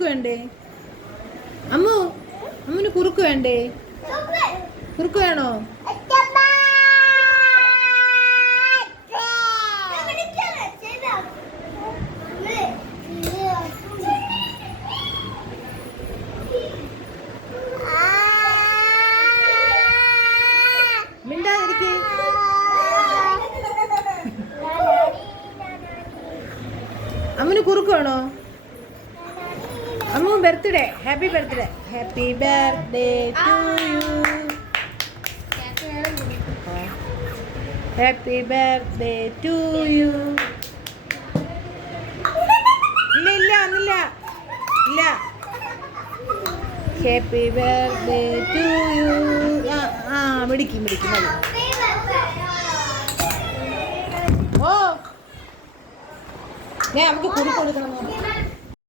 കുറുക്ക് വേണ്ടേ? അമ്മു, അമ്മുന് കുറുക്ക് വേണ്ടേ? കുറുക്ക് വേണോ? മിണ്ടാതിരിക്കേ. അമ്മുന് കുറുക്ക് വേണോ? Ammu birthday, happy birthday. Happy birthday to you. Happy birthday to you. ഇല്ല ഇല്ല ഒന്നില്ല ഇല്ല. Happy birthday to you. ആ മിടിക്കും മിടിക്കും മതി. ഓ നമുക്ക് കുറുക്ക് കൊടുക്കണം.